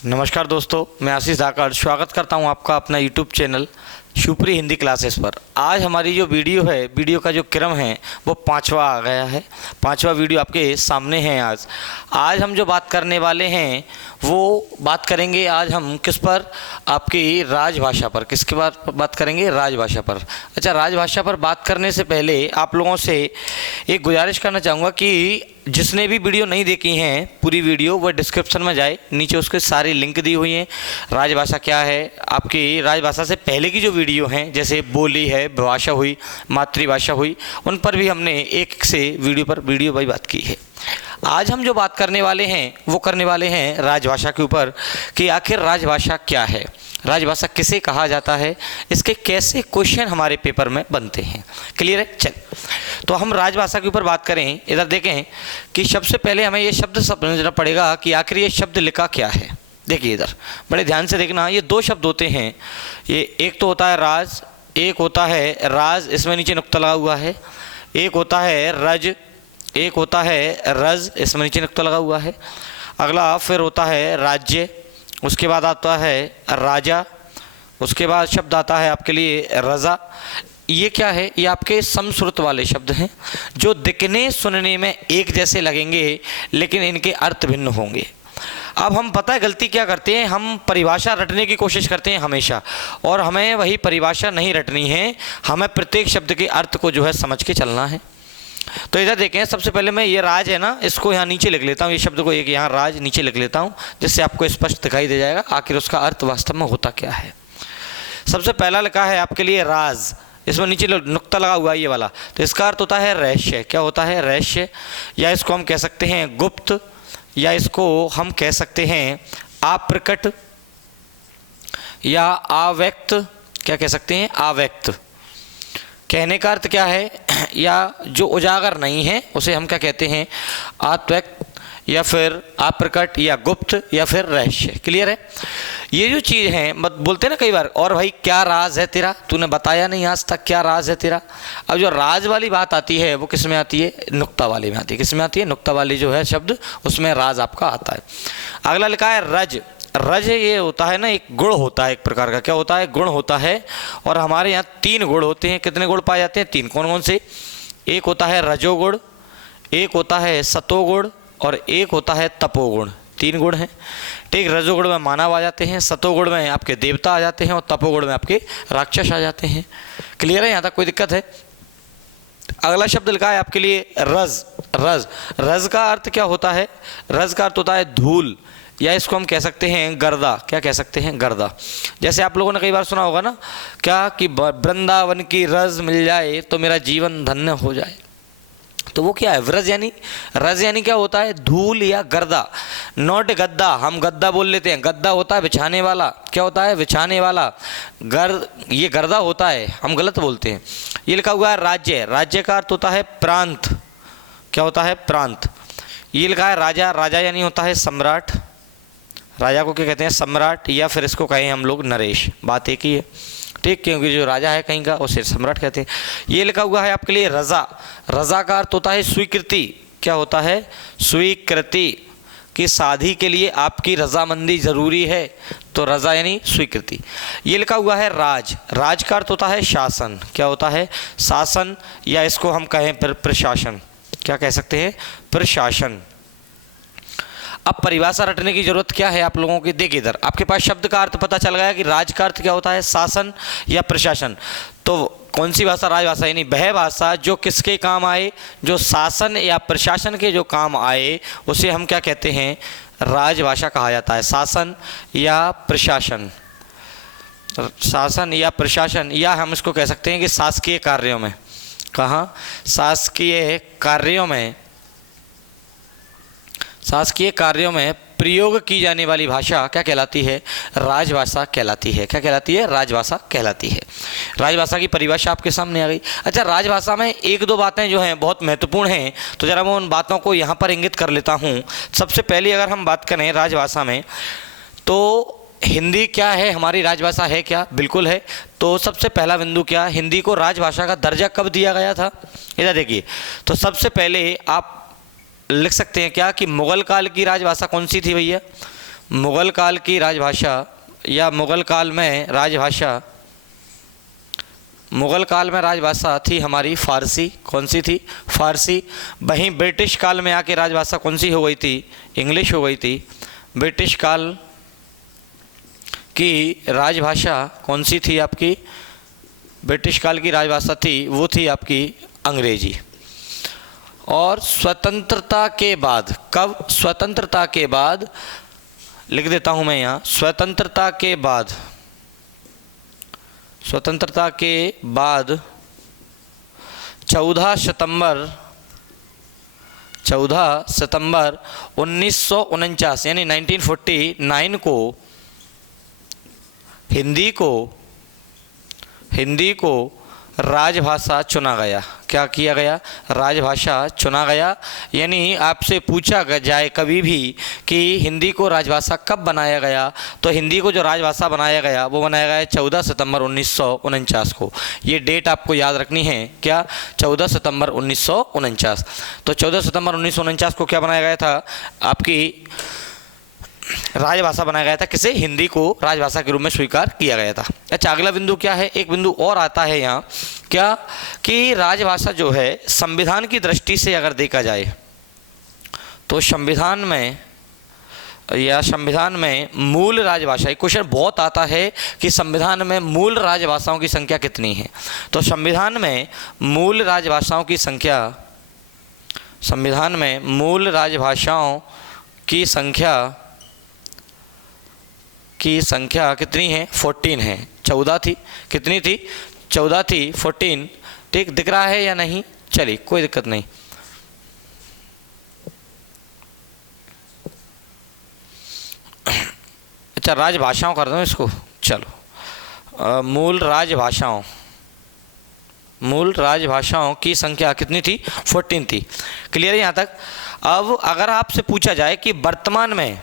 नमस्कार दोस्तों, मैं आशीष धाकड़ स्वागत करता हूं आपका अपना YouTube channel Shivpuri Hindi classes पर। आज हमारी जो वीडियो है, वीडियो का जो क्रम है वो पांचवा आ गया है। पांचवा वीडियो आपके सामने है। आज हम जो बात करने वाले हैं वो बात करेंगे आज हम किस पर, आपकी राजभाषा पर। किसके बात करेंगे? राजभाषा पर। अच्छा, राजभाषा पर बात करने से पहले आप लोगों से एक गुजारिश करना चाहूँगा कि जिसने भी वीडियो नहीं देखी हैं पूरी वीडियो, वह डिस्क्रिप्शन में जाए, नीचे उसके सारी लिंक दी हुई हैं। राजभाषा क्या है, आपकी राजभाषा से पहले की जो वीडियो हैं जैसे बोली है, भाषा हुई, मातृभाषा हुई, उन पर भी हमने एक से वीडियो बाई बात की है। आज हम जो बात करने वाले हैं वो करने वाले हैं राजभाषा के ऊपर कि आखिर राजभाषा क्या है, राजभाषा किसे कहा जाता है, इसके कैसे क्वेश्चन हमारे पेपर में बनते हैं। क्लियर है? चल, तो हम राजभाषा के ऊपर बात करें। इधर देखें कि सबसे पहले हमें ये शब्द समझना पड़ेगा कि आखिर ये शब्द लिखा क्या है। देखिए इधर बड़े ध्यान से देखना, ये दो शब्द होते हैं। ये एक तो होता है राज, एक होता है राज, इसमें नीचे नुक्ता लगा हुआ है। एक होता है रज, एक होता है रज, इसमें नीचे नुक्ता लगा हुआ है। अगला फिर होता है राज्य, उसके बाद आता है राजा, उसके बाद शब्द आता है आपके लिए रजा। ये क्या है? ये आपके समश्रुत वाले शब्द हैं जो दिखने सुनने में एक जैसे लगेंगे लेकिन इनके अर्थ भिन्न होंगे। अब हम पता है गलती क्या करते हैं, हम परिभाषा रटने की कोशिश करते हैं हमेशा, और हमें वही परिभाषा नहीं रटनी है, हमें प्रत्येक शब्द के अर्थ को जो है समझ के चलना है। तो इधर देखें, सबसे पहले मैं ये राज है ना, इसको यहाँ नीचे लिख लेता हूँ, ये शब्द को एक यहाँ राज नीचे लिख लेता हूँ, जिससे आपको स्पष्ट दिखाई दे जाएगा आखिर उसका अर्थ वास्तव में होता क्या है। सबसे पहला लिखा है आपके लिए राज, इसमें नीचे नुक्ता लगा हुआ है ये वाला, तो इसका अर्थ होता है रहस्य। क्या होता है? रहस्य, या इसको हम कह सकते हैं गुप्त, या इसको हम कह सकते हैं अप्रकट या अव्यक्त। क्या कह सकते हैं? अव्यक्त। कहने का अर्थ क्या है? या जो उजागर नहीं है उसे हम क्या कहते हैं? अव्यक्त, या फिर अप्रकट, या गुप्त, या फिर रहस्य। क्लियर है? ये जो चीज़ है, मत बोलते हैं ना कई बार, और भाई क्या राज है तेरा, तूने बताया नहीं आज तक, क्या राज है तेरा। अब जो राज वाली बात आती है वो किस में आती है? नुक्ता वाली में आती है। किस में आती है? नुक्ता वाली जो है शब्द, उसमें राज आपका आता है। अगला लिखा है रज। रज ये होता है ना, एक गुण होता है एक प्रकार का। क्या होता है? गुण होता है। और हमारे यहाँ तीन गुण होते हैं। कितने गुण पाए जाते हैं? तीन। कौन कौन से? एक होता है रजोगुण, एक होता है सतोगुण, और एक होता है तपोगुण। तीन गुण हैं। ठीक, रजोगुण में मानव आ जाते हैं, सतोगुण में आपके देवता आ जाते हैं, और तपोगुण में आपके राक्षस आ जाते हैं। क्लियर है? यहाँ तक कोई दिक्कत है? अगला शब्द लिखा है आपके लिए रज। रज, रज का अर्थ क्या होता है? रज का अर्थ होता है धूल, या इसको हम कह सकते हैं गर्दा। क्या कह सकते हैं? गर्दा। जैसे आप लोगों ने कई बार सुना होगा ना, क्या कि वृंदावन की रज मिल जाए तो मेरा जीवन धन्य हो जाए। तो वो क्या है? व्रज यानी, रज यानी क्या होता है? धूल या गर्दा। नॉट गद्दा, हम गद्दा बोल लेते हैं, गद्दा होता है बिछाने वाला। क्या होता है? बिछाने वाला। ये गर्दा होता है, हम गलत बोलते हैं। ये लिखा हुआ है राज्य। राज्य का अर्थ होता है प्रांत। क्या होता है? प्रांत। ये लिखा है राजा। राजा यानी होता है सम्राट। राजा को क्या कहते हैं? सम्राट, या फिर इसको कहें हम लोग नरेश, बात एक ही है। ठीक, क्योंकि जो राजा है कहीं का उसे सम्राट कहते हैं। ये लिखा हुआ है आपके लिए रजा। रजा का अर्थ होता है स्वीकृति। क्या होता है? स्वीकृति। कि शादी के लिए आपकी रजामंदी जरूरी है, तो रजा यानी स्वीकृति। ये लिखा हुआ है राज। राज का अर्थ होता है शासन। क्या होता है? शासन, या इसको हम कहें प्रशासन। क्या कह सकते हैं? प्रशासन। अब परिभाषा रटने की जरूरत क्या है आप लोगों की? देखिए इधर आपके पास शब्द का अर्थ पता चल गया कि राज का अर्थ क्या होता है? शासन या प्रशासन। तो कौन सी भाषा? राजभाषा। यानी वह भाषा जो किसके काम आए? जो शासन या प्रशासन के जो काम आए उसे हम क्या कहते हैं? राजभाषा कहा जाता है। शासन या प्रशासन, शासन या प्रशासन, या हम इसको कह सकते हैं कि शासकीय कार्यों में। कहाँ? शासकीय कार्यों में, शासकीय कार्यों में प्रयोग की जाने वाली भाषा क्या कहलाती है? राजभाषा कहलाती है। क्या कहलाती है? राजभाषा कहलाती है। राजभाषा की परिभाषा आपके सामने आ गई। अच्छा, राजभाषा में एक दो बातें जो हैं बहुत महत्वपूर्ण हैं, तो ज़रा मैं उन बातों को यहाँ पर इंगित कर लेता हूँ। सबसे पहले अगर हम बात करें राजभाषा में, तो हिंदी क्या है? हमारी राजभाषा है क्या? बिल्कुल है। तो सबसे पहला बिंदु क्या? हिंदी को राजभाषा का दर्जा कब दिया गया था? इधर देखिए, तो सबसे पहले आप लिख सकते हैं क्या कि मुगल काल की राजभाषा कौन सी थी भैया? मुग़ल काल की राजभाषा या मुग़ल काल में राजभाषा, मुग़ल काल में राजभाषा थी हमारी फ़ारसी। कौन सी थी? फ़ारसी। वहीं ब्रिटिश काल में आके राजभाषा कौन सी हो गई थी? इंग्लिश हो गई थी। ब्रिटिश काल की राजभाषा कौन सी थी आपकी? ब्रिटिश काल की राजभाषा थी वो थी आपकी अंग्रेजी। और स्वतंत्रता के बाद, कब? स्वतंत्रता के बाद, लिख देता हूँ मैं यहाँ, स्वतंत्रता के बाद, स्वतंत्रता के बाद 14 सितंबर 1949 यानी 1949 को हिंदी को राजभाषा चुना गया। क्या किया गया? राजभाषा चुना गया। यानी आपसे पूछा जाए कभी भी कि हिंदी को राजभाषा कब बनाया गया, तो हिंदी को जो राजभाषा बनाया गया वो बनाया गया 14 सितंबर 1949 को। ये डेट आपको याद रखनी है। क्या? 14 सितंबर 1949। तो 14 सितंबर 1949 को क्या बनाया गया था? आपकी राजभाषा बनाया गया था। किसे? हिंदी को राजभाषा के रूप में स्वीकार किया गया था। अच्छा, अगला बिंदु क्या है? एक बिंदु और आता है यहाँ, क्या कि राजभाषा जो है संविधान की दृष्टि से अगर देखा जाए तो संविधान में मूल राजभाषा, एक क्वेश्चन बहुत आता है कि संविधान में मूल राजभाषाओं की संख्या कितनी है। तो संविधान में मूल राजभाषाओं की संख्या, संविधान में मूल राजभाषाओं की संख्या कितनी है? 14 है। 14 थी, कितनी थी? 14 थी, 14। ठीक दिख रहा है या नहीं? चलिए, कोई दिक्कत नहीं। अच्छा, राजभाषाओं कर दूँ इसको। चलो, मूल राजभाषाओं की संख्या कितनी थी? 14 थी। क्लियर है यहाँ तक? अब अगर आपसे पूछा जाए कि वर्तमान में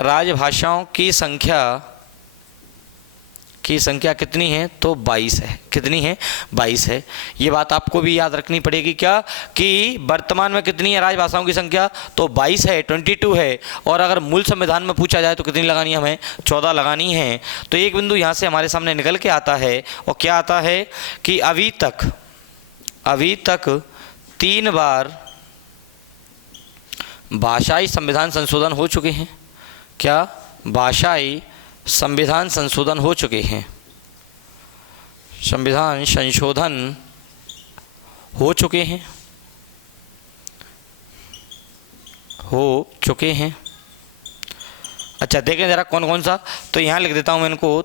राजभाषाओं की संख्या कितनी है? तो 22 है। कितनी है? 22 है। ये बात आपको भी याद रखनी पड़ेगी। क्या कि वर्तमान में कितनी है राजभाषाओं की संख्या? तो 22 है, 22 है। और अगर मूल संविधान में पूछा जाए तो कितनी लगानी है हमें? 14 लगानी है। तो एक बिंदु यहाँ से हमारे सामने निकल के आता है, और क्या आता है कि अभी तक 3 बार भाषाई संविधान संशोधन हो चुके हैं। क्या? भाषाई संविधान संशोधन हो चुके हैं। संविधान संशोधन हो चुके हैं। अच्छा, देखें ज़रा कौन कौन सा। तो यहाँ लिख देता हूँ मैं इनको।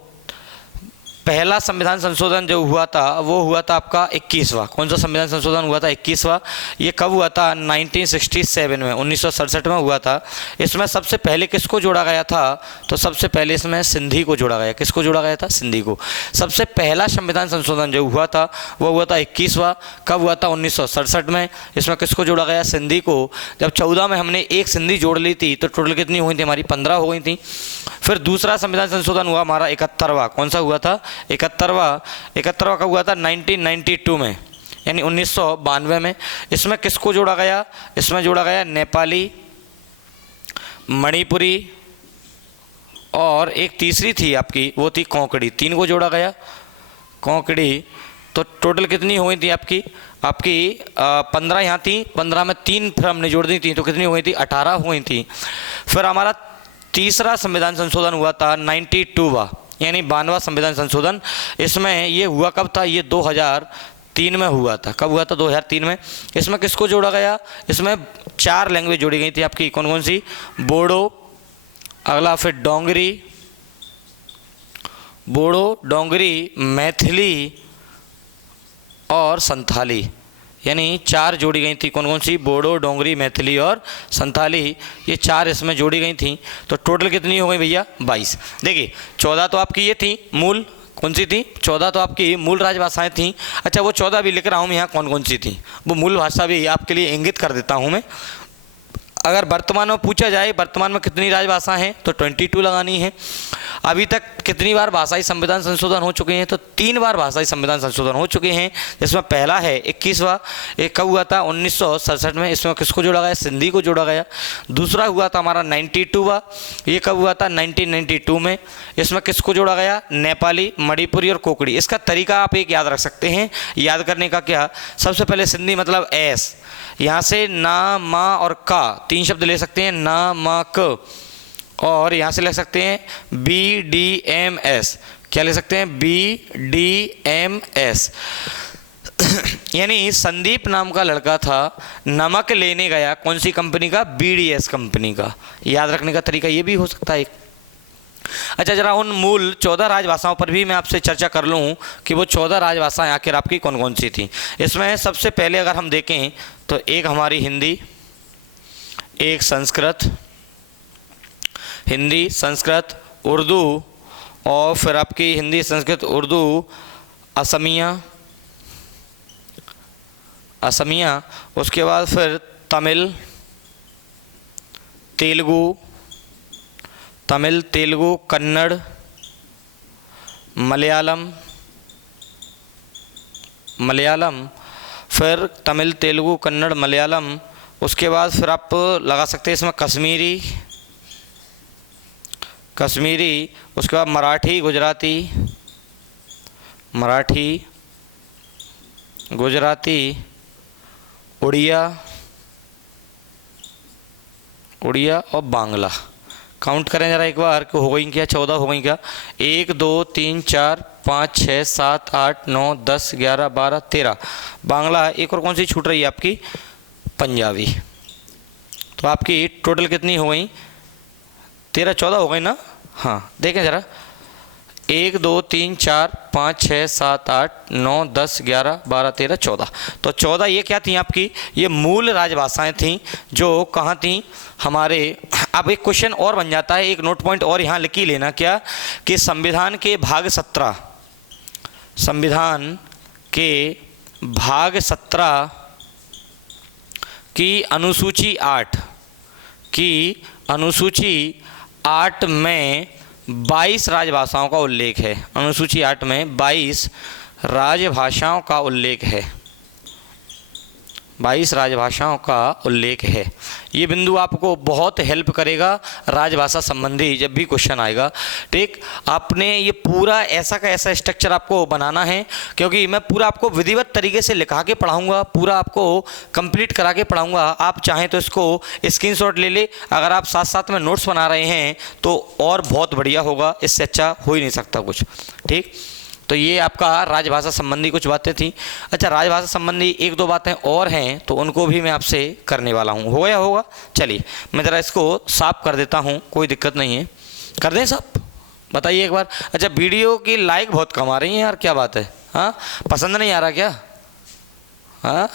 पहला संविधान संशोधन जो हुआ था वो हुआ था आपका 21वां। कौन सा संविधान संशोधन हुआ था? 21वां। ये कब हुआ था? 1967 में, 1967 में हुआ था। इसमें सबसे पहले किसको जोड़ा गया था? तो सबसे पहले इसमें सिंधी को जोड़ा गया। किसको जोड़ा गया था? सिंधी को। सबसे पहला संविधान संशोधन जो हुआ था वो हुआ था 21वां। कब हुआ था? 1967 में। इसमें किसको जोड़ा गया? सिंधी को। जब 14 में हमने एक सिंधी जोड़ ली थी तो टोटल कितनी हुई थी हमारी? 15 हो गई थी। फिर दूसरा संविधान संशोधन हुआ हमारा 71वां। कौन सा हुआ था? 71वां का हुआ था 1992 में, यानी 1992 में। इसमें किसको जोड़ा गया? इसमें जोड़ा गया नेपाली, मणिपुरी और एक तीसरी थी आपकी, वो थी कोंकणी। 3 को जोड़ा गया, कोंकणी। तो टोटल कितनी हो गई थी आपकी? 15 यहाँ थी, 15 में 3 फिर हमने जोड़ दी थी, तो कितनी हो गई थी? 18 हो गई थी। फिर हमारा तीसरा संविधान संशोधन हुआ था 92वां, यानी 92वां संविधान संशोधन। इसमें ये हुआ कब था? ये 2003 में हुआ था। कब हुआ था? 2003 में। इसमें किसको जोड़ा गया? इसमें 4 लैंग्वेज जोड़ी गई थी आपकी। कौन कौन सी? बोडो, अगला फिर डोंगरी, मैथिली और संथाली, यानी 4 जोड़ी गई थी। कौन कौन सी? बोडो, डोंगरी, मैथिली और संथाली। ये 4 इसमें जोड़ी गई थी। तो टोटल कितनी हो गई भैया? 22। देखिए, 14 तो आपकी ये थी मूल। कौन सी थी? 14 तो आपकी मूल राजभाषाएं थी। अच्छा, वो 14 भी लिख रहा हूँ मैं यहाँ, कौन कौन सी थी वो मूल भाषा भी आपके लिए इंगित कर देता हूँ मैं। अगर वर्तमान में पूछा जाए वर्तमान में कितनी राजभाषा हैं तो 22 लगानी है। अभी तक कितनी बार भाषाई संविधान संशोधन हो चुके हैं? तो 3 बार भाषाई संविधान संशोधन हो चुके हैं, जिसमें पहला है 21वां, एक कब हुआ था 1967 में, इसमें किसको जोड़ा गया? सिंधी को जोड़ा गया। दूसरा हुआ था हमारा 92वां, ये कब हुआ था? 1992 में, इसमें किसको जोड़ा गया? नेपाली, मणिपुरी और कोकड़ी। इसका तरीका आप एक याद रख सकते हैं, याद करने का क्या, सबसे पहले सिंधी मतलब एस, यहाँ से ना, मा और का 3 शब्द ले सकते हैं, ना, मा, क, और यहाँ से ले सकते हैं BDMS। क्या ले सकते हैं? BDMS। यानी संदीप नाम का लड़का था, नमक लेने गया कौन सी कंपनी का? BDS कंपनी का। याद रखने का तरीका ये भी हो सकता है एक। अच्छा, जरा उन मूल 14 राजभाषाओं पर भी मैं आपसे चर्चा कर लूँ कि वो 14 राजभाषाएं आखिर आपकी कौन कौन सी थी। इसमें सबसे पहले अगर हम देखें तो एक हमारी हिंदी, एक संस्कृत, हिंदी, संस्कृत, उर्दू, और फिर आपकी हिंदी, संस्कृत, उर्दू, असमिया, उसके बाद फिर तमिल, तेलुगु, कन्नड़, मलयालम, फिर तमिल, तेलुगु, कन्नड़, मलयालम। उसके बाद फिर आप लगा सकते हैं इसमें कश्मीरी, उसके बाद मराठी, गुजराती, उड़िया और बांग्ला। काउंट करें जरा एक बार कि हो गई क्या? 14 हो गई क्या? 1 2 3 4 5 6 7 8 9 10 11 12 13। बांग्ला, एक और कौन सी छूट रही है आपकी? पंजाबी। तो आपकी टोटल कितनी हो गई? 13-14 हो गई ना? हाँ, देखें ज़रा, 1 2 3 4 5 6 7 8 9 10 11 12 13 14। तो 14 ये क्या थी आपकी? ये मूल राजभाषाएं थीं जो कहाँ थीं हमारे। अब एक क्वेश्चन और बन जाता है, एक नोट पॉइंट और यहाँ लिख ही लेना, क्या कि संविधान के भाग 17 की अनुसूची 8 में 22 राजभाषाओं का उल्लेख है। अनुसूची 8 में 22 राजभाषाओं का उल्लेख है, 22 राजभाषाओं का उल्लेख है। ये बिंदु आपको बहुत हेल्प करेगा राजभाषा संबंधी जब भी क्वेश्चन आएगा। ठीक, आपने ये पूरा ऐसा का ऐसा स्ट्रक्चर आपको बनाना है, क्योंकि मैं पूरा आपको विधिवत तरीके से लिखा के पढ़ाऊंगा, पूरा आपको कंप्लीट करा के पढ़ाऊंगा। आप चाहें तो इसको स्क्रीनशॉट ले ले, अगर आप साथ साथ में नोट्स बना रहे हैं तो और बहुत बढ़िया होगा, इससे अच्छा हो ही नहीं सकता कुछ। ठीक, तो ये आपका राजभाषा संबंधी कुछ बातें थी। अच्छा, राजभाषा संबंधी 1-2 बातें और हैं तो उनको भी मैं आपसे करने वाला हूँ। हो गया होगा? चलिए मैं ज़रा इसको साफ कर देता हूँ, कोई दिक्कत नहीं है। कर दें साफ? बताइए एक बार। अच्छा, वीडियो की लाइक बहुत कम आ रही है यार, क्या बात है? हाँ, पसंद नहीं आ रहा क्या? हाँ,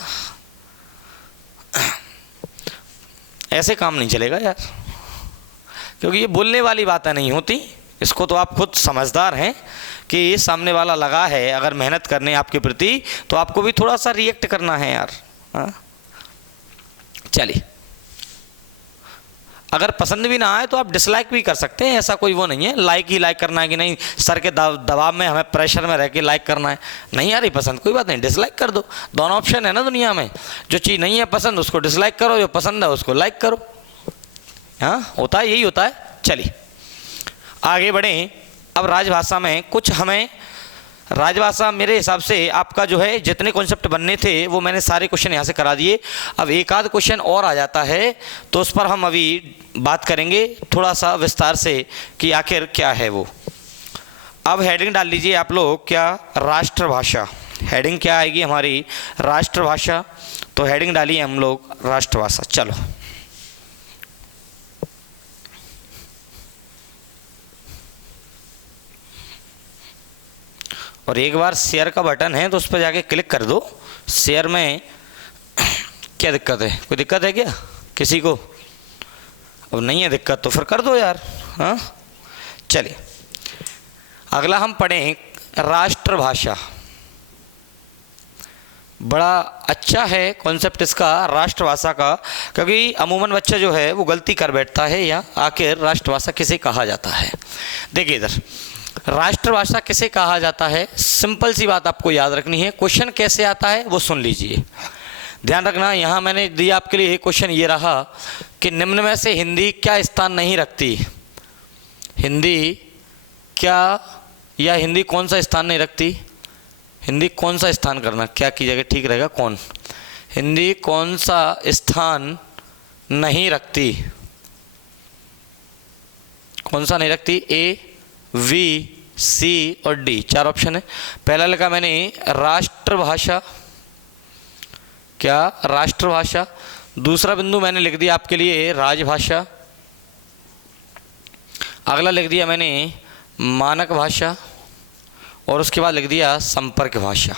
ऐसे काम नहीं चलेगा यार, क्योंकि ये बोलने वाली बातें नहीं होती। इसको तो आप खुद समझदार हैं कि ये सामने वाला लगा है अगर मेहनत करने आपके प्रति, तो आपको भी थोड़ा सा रिएक्ट करना है यार। हाँ, चलिए, अगर पसंद भी ना आए तो आप डिसलाइक भी कर सकते हैं, ऐसा कोई वो नहीं है। लाइक ही लाइक करना है कि नहीं, सर के दबाव में हमें प्रेशर में रह के लाइक करना है। नहीं आ रही पसंद, कोई बात नहीं, डिसलाइक कर दो। दोनों ऑप्शन है ना दुनिया में, जो चीज़ नहीं है पसंद उसको डिसलाइक करो, जो पसंद है उसको लाइक करो। हाँ, होता है, यही होता है। चलिए आगे बढ़ें। अब राजभाषा में कुछ हमें, राजभाषा मेरे हिसाब से आपका जो है जितने कॉन्सेप्ट बनने थे वो मैंने सारे क्वेश्चन यहाँ से करा दिए। अब एक आध क्वेश्चन और आ जाता है तो उस पर हम अभी बात करेंगे थोड़ा सा विस्तार से कि आखिर क्या है वो। अब हेडिंग डाल लीजिए आप लोग, क्या? राष्ट्रभाषा। हेडिंग क्या आएगी हमारी? राष्ट्रभाषा। तो हेडिंग डालिए हम लोग राष्ट्रभाषा। चलो, और एक बार शेयर का बटन है तो उस पर जाके क्लिक कर दो। शेयर में क्या दिक्कत है? कोई दिक्कत है क्या किसी को? अब नहीं है दिक्कत तो फिर कर दो यार। हाँ, चलिए अगला हम पढ़ें राष्ट्रभाषा। बड़ा अच्छा है कॉन्सेप्ट इसका राष्ट्रभाषा का, क्योंकि अमूमन बच्चा जो है वो गलती कर बैठता है या आखिर राष्ट्रभाषा किसे कहा जाता है। देखिए इधर राष्ट्रभाषा किसे कहा जाता है, सिंपल सी बात आपको याद रखनी है। क्वेश्चन कैसे आता है वो सुन लीजिए, ध्यान रखना। यहाँ मैंने दिया आपके लिए क्वेश्चन ये रहा कि निम्न में से हिंदी क्या स्थान नहीं रखती, हिंदी क्या या हिंदी कौन सा स्थान नहीं रखती, हिंदी कौन सा स्थान करना क्या की जगह ठीक रहेगा, कौन, हिंदी कौन सा स्थान नहीं रखती, कौन सा नहीं रखती, ए, वी, सी और डी, चार ऑप्शन है। पहला लिखा मैंने राष्ट्रभाषा, क्या राष्ट्रभाषा। दूसरा बिंदु मैंने लिख दिया आपके लिए राजभाषा। अगला लिख दिया मैंने मानक भाषा और उसके बाद लिख दिया संपर्क भाषा।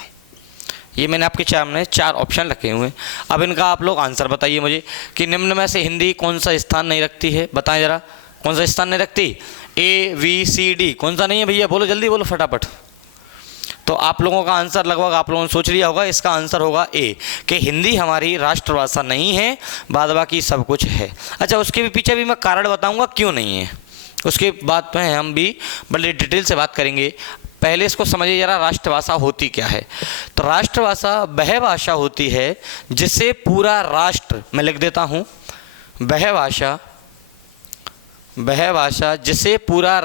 ये मैंने आपके सामने चार ऑप्शन रखे हुए हैं। अब इनका आप लोग आंसर बताइए मुझे कि निम्न में से हिंदी कौन सा स्थान नहीं रखती है, बताएं जरा कौन सा स्थान नहीं रखती, ए, वी, सी, डी, कौन सा नहीं है भैया, बोलो जल्दी बोलो फटाफट। तो आप लोगों का आंसर लगभग आप लोगों ने सोच लिया होगा, इसका आंसर होगा ए, कि हिंदी हमारी राष्ट्रभाषा नहीं है, बाद बाकी सब कुछ है। अच्छा, उसके भी पीछे भी मैं कारण बताऊंगा क्यों नहीं है, उसके बाद में हम भी बड़े डिटेल से बात करेंगे। पहले इसको समझिए जरा, राष्ट्रभाषा होती क्या है। तो राष्ट्रभाषा वह भाषा होती है जिसे पूरा राष्ट्र, मैं लिख देता हूँ, वह भाषा जिसे पूरा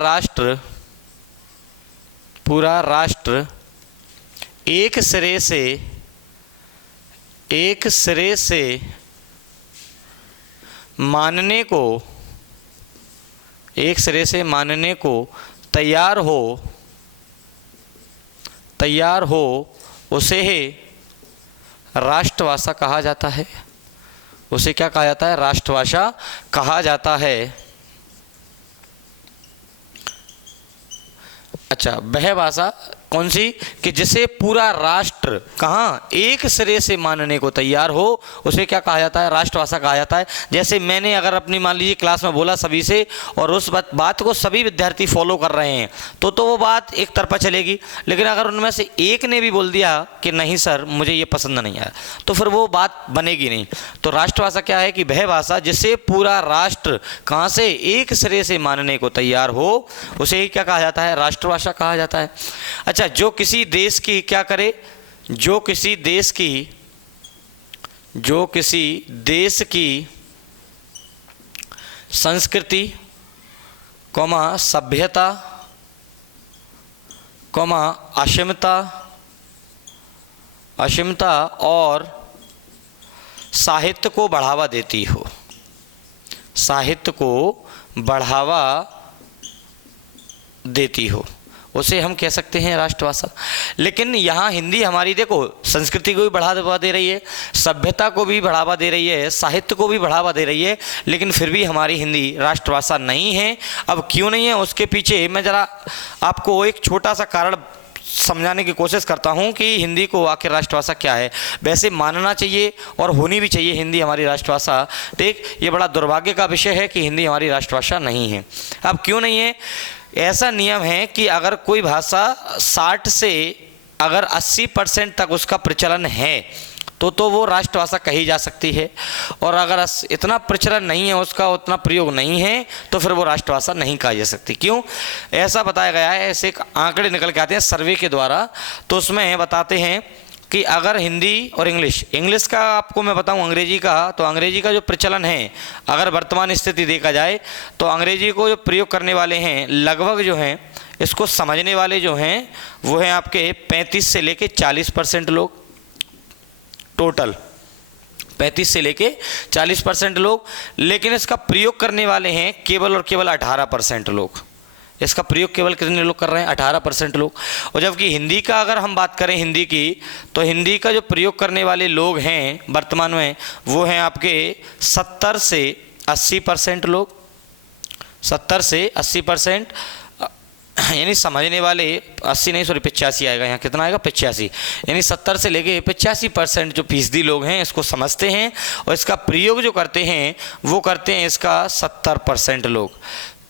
राष्ट्र एक सिरे से मानने को तैयार हो उसे ही राष्ट्रभाषा कहा जाता है। उसे क्या कहा जाता है, राष्ट्रभाषा कहा जाता है। अच्छा, वह भाषा कौन सी कि जिसे पूरा राष्ट्र कहाँ एक सिरे से मानने को तैयार हो, उसे क्या कहा जाता है, राष्ट्रभाषा कहा जाता है। जैसे मैंने अगर अपनी मान लीजिए क्लास में बोला सभी से और उस बात को सभी विद्यार्थी फॉलो कर रहे हैं तो वो बात एक तरफा चलेगी। लेकिन अगर उनमें से एक ने भी बोल दिया कि नहीं सर मुझे ये पसंद नहीं आया, तो फिर वो बात बनेगी नहीं। तो राष्ट्रभाषा क्या है कि वह भाषा जिसे पूरा राष्ट्र कहाँ से एक सिरे से मानने को तैयार हो, उसे ही क्या कहा जाता है, राष्ट्रभाषा कहा जाता है। अच्छा, जो किसी देश की क्या करे, जो किसी देश की संस्कृति, सभ्यता, अक्षमता और साहित्य को बढ़ावा देती हो, साहित्य को बढ़ावा देती हो, उसे हम कह सकते हैं राष्ट्रभाषा। लेकिन यहाँ हिंदी हमारी देखो संस्कृति को भी बढ़ावा दे रही है, सभ्यता को भी बढ़ावा दे रही है, साहित्य को भी बढ़ावा दे रही है, लेकिन फिर भी हमारी हिंदी राष्ट्रभाषा नहीं है। अब क्यों नहीं है उसके पीछे मैं ज़रा आपको एक छोटा सा कारण समझाने की कोशिश करता हूँ कि हिंदी को आखिर राष्ट्रभाषा क्या है। वैसे मानना चाहिए और होनी भी चाहिए हिंदी हमारी राष्ट्रभाषा। देख, ये बड़ा दुर्भाग्य का विषय है कि हिंदी हमारी राष्ट्रभाषा नहीं है। अब क्यों नहीं है, ऐसा नियम है कि अगर कोई भाषा 60 से अगर 80% तक उसका प्रचलन है तो वो राष्ट्रभाषा कही जा सकती है, और अगर इतना प्रचलन नहीं है उसका, उतना प्रयोग नहीं है, तो फिर वो राष्ट्रभाषा नहीं कही जा सकती। क्यों, ऐसा बताया गया है, ऐसे एक आंकड़े निकल के आते हैं सर्वे के द्वारा, तो उसमें बताते हैं कि अगर हिंदी और इंग्लिश का आपको मैं बताऊं, अंग्रेजी का, तो अंग्रेजी का जो प्रचलन है अगर वर्तमान स्थिति देखा जाए तो अंग्रेजी को जो प्रयोग करने वाले हैं लगभग जो हैं, इसको समझने वाले जो हैं वो हैं आपके 35 से लेके 40% लोग, टोटल 35 से लेके 40% लोग। लेकिन इसका प्रयोग करने वाले हैं केवल और केवल 18% लोग। इसका प्रयोग केवल कितने लोग कर रहे हैं, 18% लोग। और जबकि हिंदी का अगर हम बात करें हिंदी की, तो हिंदी का जो प्रयोग करने वाले लोग हैं वर्तमान में वो हैं आपके 70 से 80% लोग, 70 से 80%, यानी समझने वाले 80 नहीं सॉरी 85 आएगा, यहाँ कितना आएगा 85, यानी 70 से लेके 85% जो फीसदी लोग हैं इसको समझते हैं, और इसका प्रयोग जो करते हैं वो करते हैं इसका 70% लोग।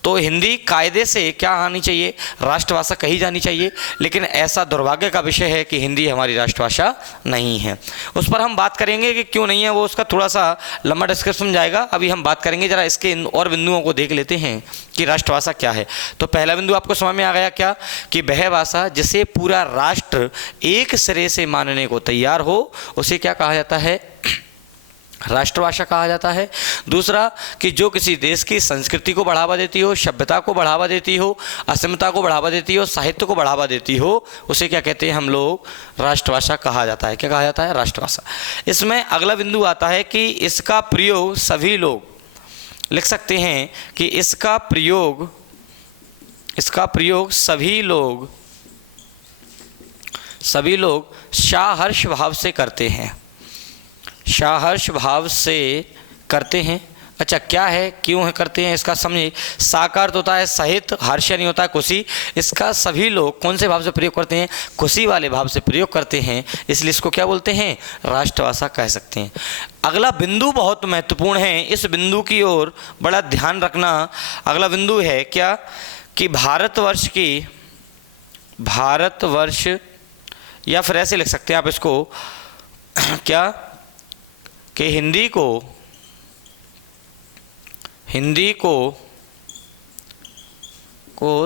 तो हिंदी कायदे से क्या आनी चाहिए, राष्ट्रभाषा कही जानी चाहिए। लेकिन ऐसा दुर्भाग्य का विषय है कि हिंदी हमारी राष्ट्रभाषा नहीं है। उस पर हम बात करेंगे कि क्यों नहीं है, वो उसका थोड़ा सा लंबा डिस्कशन जाएगा। अभी हम बात करेंगे, जरा इसके इन और बिंदुओं को देख लेते हैं कि राष्ट्रभाषा क्या है। तो पहला बिंदु आपको समझ में आ गया क्या, कि वह भाषा जिसे पूरा राष्ट्र एक सिरे से मानने को तैयार हो उसे क्या कहा जाता है, राष्ट्रभाषा कहा जाता है। दूसरा, कि जो किसी देश की संस्कृति को बढ़ावा देती हो, सभ्यता को बढ़ावा देती हो, अस्मिता को बढ़ावा देती हो, साहित्य को बढ़ावा देती हो, उसे क्या कहते हैं हम लोग, राष्ट्रभाषा कहा जाता है। क्या कहा जाता है, राष्ट्रभाषा। इसमें अगला बिंदु आता है कि इसका प्रयोग सभी लोग, लिख सकते हैं कि इसका प्रयोग सभी लोग साहर्ष भाव से करते हैं, साहर्ष भाव से करते हैं। अच्छा, क्या है, क्यों है करते हैं, इसका समझिए। साकार होता है सहित, हर्ष नहीं होता है खुशी। इसका सभी लोग कौन से भाव से प्रयोग करते हैं, खुशी वाले भाव से प्रयोग करते हैं, इसलिए इसको क्या बोलते हैं, राष्ट्रभाषा कह सकते हैं। अगला बिंदु बहुत महत्वपूर्ण है, इस बिंदु की ओर बड़ा ध्यान रखना। अगला बिंदु है क्या, कि भारतवर्ष या फिर ऐसे लिख सकते हैं आप इसको क्या, कि हिंदी को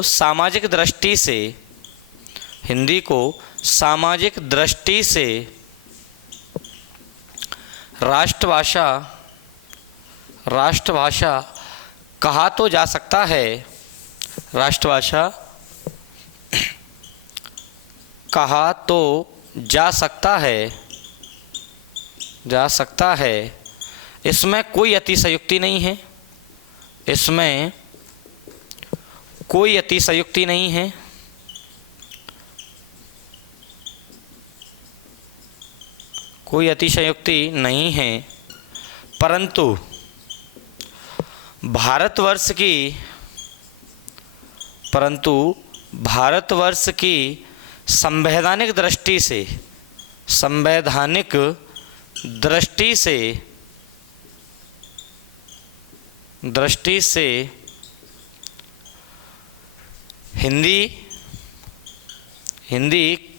सामाजिक दृष्टि से राष्ट्रभाषा कहा तो जा सकता है, राष्ट्रभाषा कहा तो जा सकता है। इसमें कोई अतिशयोक्ति नहीं है, इसमें कोई अतिशयोक्ति नहीं है। कोई अतिशयोक्ति नहीं है, परंतु भारतवर्ष की संवैधानिक दृष्टि से हिंदी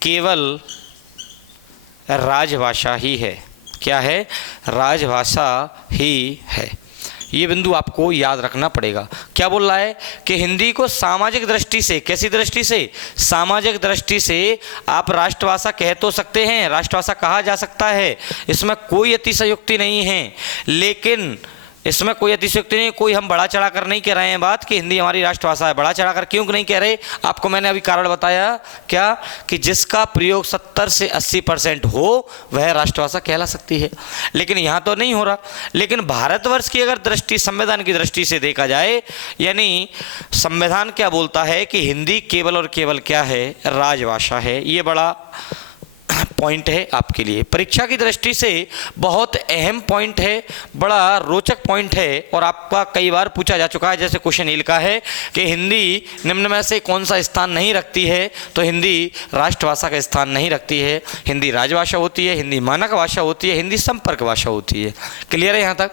केवल राजभाषा ही है। क्या है, राजभाषा ही है। ये बिंदु आपको याद रखना पड़ेगा। क्या बोल रहा है कि हिंदी को सामाजिक दृष्टि से, कैसी दृष्टि से, सामाजिक दृष्टि से आप राष्ट्रभाषा कह तो सकते हैं, राष्ट्रभाषा कहा जा सकता है, इसमें कोई अतिशयोक्ति नहीं है। लेकिन इसमें कोई अतिशयोक्ति नहीं, कोई हम बढ़ा चढ़ा कर नहीं कह रहे हैं बात कि हिंदी हमारी राष्ट्रभाषा है। बढ़ा चढ़ा कर क्यों नहीं कह रहे, आपको मैंने अभी कारण बताया क्या, कि जिसका प्रयोग 70 से 80% हो वह राष्ट्रभाषा कहला सकती है। लेकिन यहाँ तो नहीं हो रहा। लेकिन भारतवर्ष की अगर दृष्टि, संविधान की दृष्टि से देखा जाए, यानी संविधान क्या बोलता है कि हिंदी केवल और केवल क्या है, राजभाषा है। ये बड़ा पॉइंट है आपके लिए, परीक्षा की दृष्टि से बहुत अहम पॉइंट है, बड़ा रोचक पॉइंट है। और आपका कई बार पूछा जा चुका है, जैसे क्वेश्चन ये लिखा है कि हिंदी निम्न में से कौन सा स्थान नहीं रखती है, तो हिंदी राष्ट्रभाषा का स्थान नहीं रखती है। हिंदी राजभाषा होती है, हिंदी मानक भाषा होती है, हिंदी संपर्क भाषा होती है। क्लियर है यहाँ तक?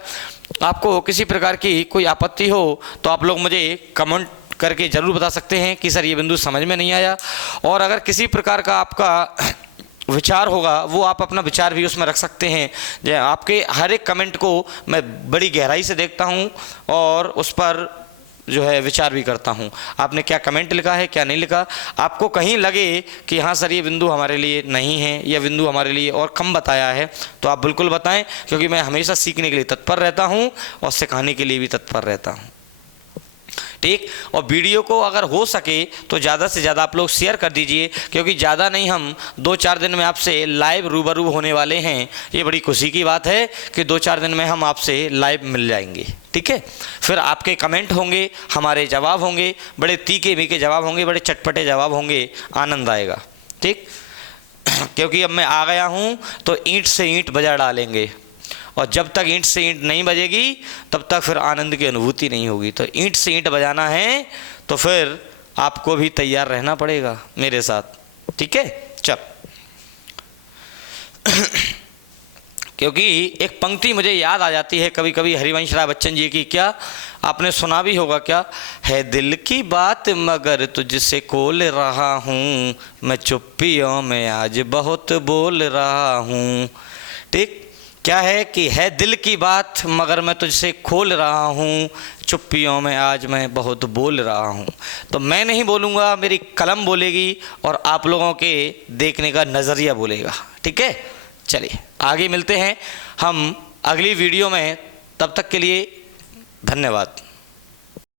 आपको किसी प्रकार की कोई आपत्ति हो तो आप लोग मुझे कमेंट करके ज़रूर बता सकते हैं कि सर ये बिंदु समझ में नहीं आया। और अगर किसी प्रकार का आपका विचार होगा, वो आप अपना विचार भी उसमें रख सकते हैं। आपके हर एक कमेंट को मैं बड़ी गहराई से देखता हूँ और उस पर जो है विचार भी करता हूँ। आपने क्या कमेंट लिखा है, क्या नहीं लिखा। आपको कहीं लगे कि हाँ सर ये बिंदु हमारे लिए नहीं है, यह बिंदु हमारे लिए और कम बताया है, तो आप बिल्कुल बताएं, क्योंकि मैं हमेशा सीखने के लिए तत्पर रहता हूँ और सिखाने के लिए भी तत्पर रहता हूँ। ठीक। और वीडियो को अगर हो सके तो ज़्यादा से ज़्यादा आप लोग शेयर कर दीजिए, क्योंकि ज़्यादा नहीं, हम 2-4 दिन में आपसे लाइव रूबरू होने वाले हैं। ये बड़ी खुशी की बात है कि 2-4 दिन में हम आपसे लाइव मिल जाएंगे। ठीक है, फिर आपके कमेंट होंगे, हमारे जवाब होंगे, बड़े तीखे मीके जवाब होंगे, बड़े चटपटे जवाब होंगे, आनंद आएगा। ठीक, क्योंकि अब मैं आ गया हूँ तो ईंट से ईंट बजा डालेंगे, और जब तक ईंट से ईंट नहीं बजेगी तब तक फिर आनंद की अनुभूति नहीं होगी। तो ईंट से ईंट बजाना है तो फिर आपको भी तैयार रहना पड़ेगा मेरे साथ। ठीक है, चल। क्योंकि एक पंक्ति मुझे याद आ जाती है कभी कभी हरिवंश राय बच्चन जी की, क्या आपने सुना भी होगा, क्या है दिल की बात मगर तुझसे खोल रहा हूँ, मैं चुप्पियों में आज बहुत बोल रहा हूँ। ठीक, क्या है दिल की बात मगर मैं तुझसे खोल रहा हूँ, चुप्पियों में आज मैं बहुत बोल रहा हूँ। तो मैं नहीं बोलूँगा, मेरी कलम बोलेगी और आप लोगों के देखने का नज़रिया बोलेगा। ठीक है, चलिए आगे मिलते हैं हम अगली वीडियो में, तब तक के लिए धन्यवाद।